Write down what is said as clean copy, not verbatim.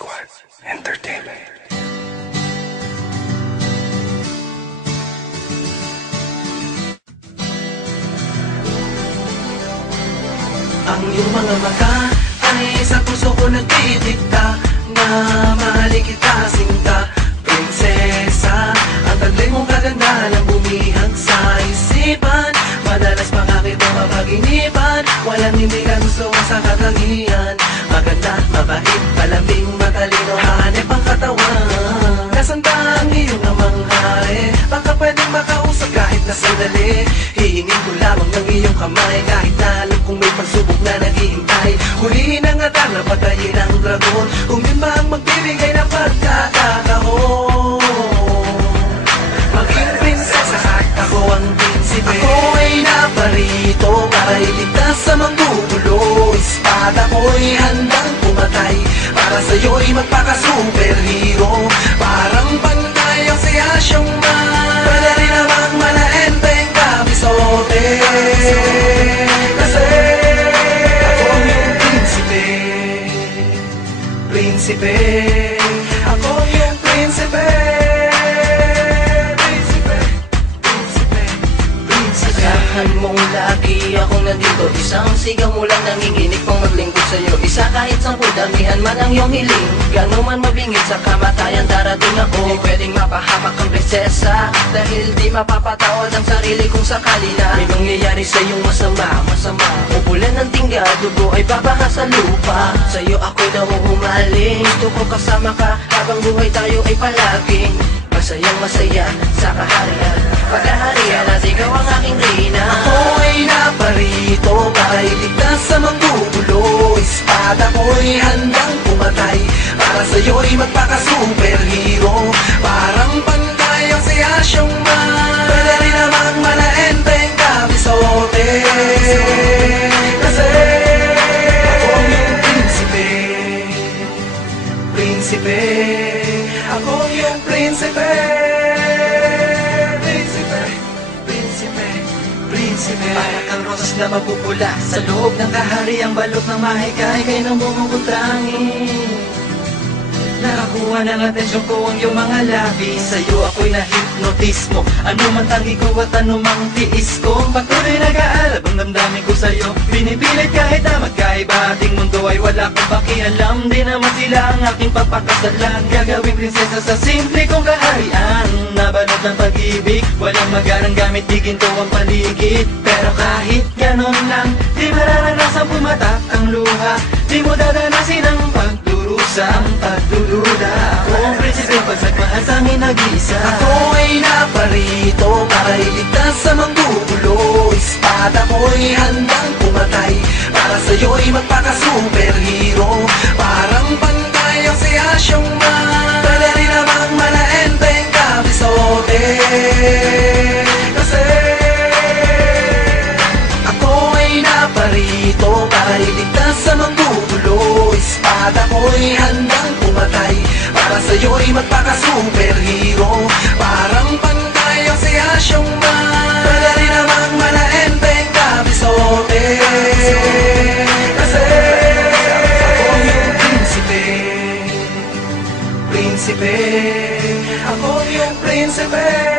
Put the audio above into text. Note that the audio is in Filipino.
Squad Entertainment. Ang iyong mga mata ay sa puso ko nagdidikta na mahalin kita sinta, prinsesa. Ang taglay mong kaganda lang bumihag sa isipan. Madalas pangakit ang mapaginipan, walang hindi ka gusto sa katangian. Maganda, mabait, palambing, matalino, hanep ang katawan. Nasanda ang iyong namang hari, baka pwedeng makausap kahit na sandali. Hihingin ko lamang ng iyong kamay, kahit na alam kong may pagsubok na naghihintay. Hulihin ang atang na patayin ang dragon, kung yun ba ang magbibigay ng pagkakataon. Maging prinsesa at ako ang prinsipe. Ako ay naparito para iligtas sa manggugulo. Espada ko'y handang pumatay para sa'yo'y magpaka-superhero. Parang pantay ang si Asyong Man, pwede rin namang malaenteng kabisote. Kasi ako yung prinsipe, prinsipe. Ako yung prinsipe, prinsipe, prinsipe, prinsipe. Asahan mong lagi akong nandito, isang sigaw mo lang nanginginig pang maglingkod sa'yo. Isa kahit 10 damihan man ang iyong hiling, gano'n man mabingit sa kamatayan darating ako. Di pwedeng mapahamak ang prinsesa, dahil di mapapatawad ang sarili kong sakali na may mangyayari sa iyong masama, masama. Upulan ng tingga, dugo ay babaha sa lupa. Sa'yo ako'y nahuhumaling, gusto ko kasama ka habang buhay tayo ay palaging masayang masaya sa kaharian. Pagkaharian at ikaw ang aking reyna. Ako ay naparito para iligtas sa manggugulo. Espada ko'y handang pumatay para sa'yo'y magpaka-superhero. Parang pantay ang si Asyong Man, pwede rin namang malaenteng kabisote. Kasi ako yung prinsipe, prinsipe. Ako yung prinsipe, prinsipe, prinsipe, prinsipe. Para kang rosas na mapupula sa loob ng kahariang balot ng mahikay kay nang bumubuntangin. Nakakuha ng atensyon ko ang iyong mga labi, sa'yo ako'y nahipnotismo. Ano man tangi ko at ano mang tiis ko, patuloy nag-aalab ang damdamin ko sa'yo. Pinipilit kahit na magkaiba ating mundo ay wala kong pakialam. Di naman sila ang aking papakasalan, gagawing prinsesa sa simple kong kaharian. Nabalot ng pag-ibig, walang magarang gamit, di ginto ang paligid. Pero kahit ganon lang, di mararanasan pumatak ang luha. Di mo dadanasin ang pagdurusa, ang pagdududa. Ako ang prinsipe, pagsagmahal sa amin nag-iisa. Ako ay naparito para iligtas sa manggugulo. Espada ko'y handang pumatay para sa'yo'y magpaka-superhero. Parang pantay ang si Asyong Man, pwede rin namang malaenteng kabisote. Kasi ako ay naparito para iligtas sa manggugulo. Espada ko'y handang pumatay para sa'yo'y magpaka-superhero. Parang pantay ang si Asyong Man, pwede rin namang malaenteng kabisote. Kasi ako yung prinsipe, prinsipe. Ako yung prinsipe.